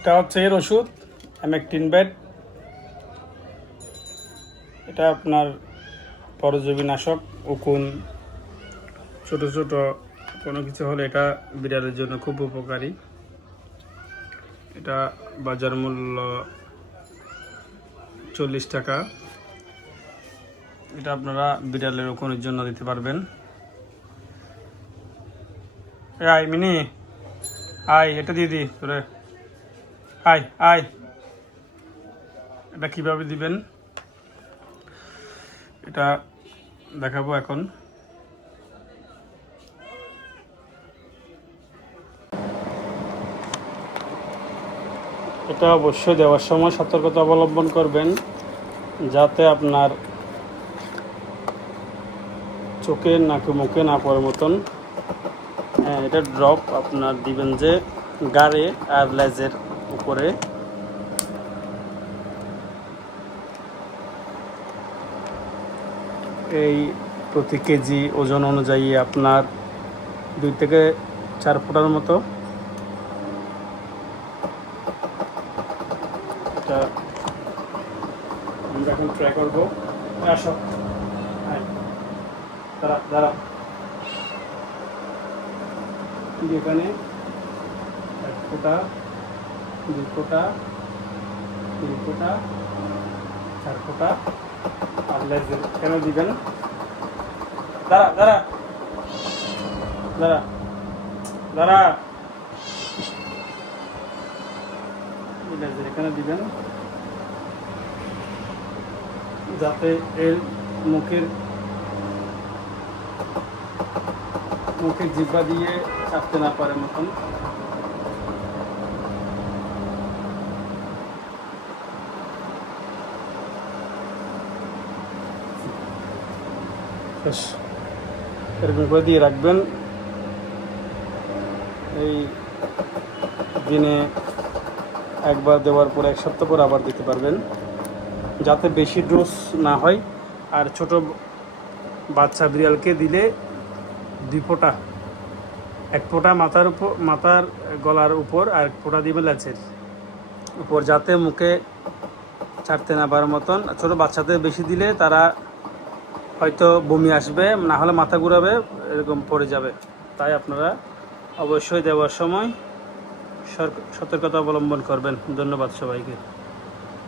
এটা হচ্ছে এর ওষুধ অ্যামেকটিনবেট। এটা আপনার পরজীবী নাশক। উকুন, ছোট ছোট কোনো কিছু হলে এটা বিড়ালের জন্য খুব উপকারী। এটা বাজার মূল্য 40 টাকা। এটা আপনারা বিড়ালের উকুনের জন্য দিতে পারবেন। আয় মিনি, আয় এটা দিয়ে দি তোরে, আয় আয়। এটা কিভাবে দিবেন এটা দেখাবো এখন। এটা অবশ্যই দেওয়ার সময় সতর্কতা অবলম্বন করবেন, যাতে আপনার চোখে নাকে মুখে না পড়ার মতন। এটা ড্রপ আপনার দিবেন যে গাড়ে আর লেজের উপরে। এই প্রতি কেজি ওজন অনুযায়ী আপনার 2 থেকে 4 ফোঁটার মতো। এটা আমরা এখন ট্রাই করবো। আসো, দাঁড়া দাঁড়া। এখানে 1 ফোঁটা, 2 ফোঁটা, 3 ফোঁটা, 4 ফোঁটা। আর লেজের কেন দিবেন? দাঁড়া দাঁড়া দাঁড়া দাঁড়া। লেজের এখানে দিবেন, যাতে এর মুখের জিহ্বা দিয়ে চাপতে না পারে মতন। এরকম করে দিয়ে রাখবেন। এই দিনে একবার দেওয়ার পর 1 সপ্তাহ পর আবার দিতে পারবেন, যাতে বেশি ডোজ না হয়। আর ছোট বাচ্চা বিড়ালকে দিলে 2 ফোঁটা, 1 ফোঁটা মাথার উপর, মাথার গলার উপর, আর 1 ফোঁটা দিবে লেজের উপর, যাতে মুখে ছাড়তে না পারার মতন। ছোট বাচ্চাদের বেশি দিলে তারা হয়তো বমি আসবে, না হলে মাথা ঘুরাবে, এরকম পড়ে যাবে। তাই আপনারা অবশ্যই দেওয়ার সময় সতর্কতা অবলম্বন করবেন। ধন্যবাদ সবাইকে।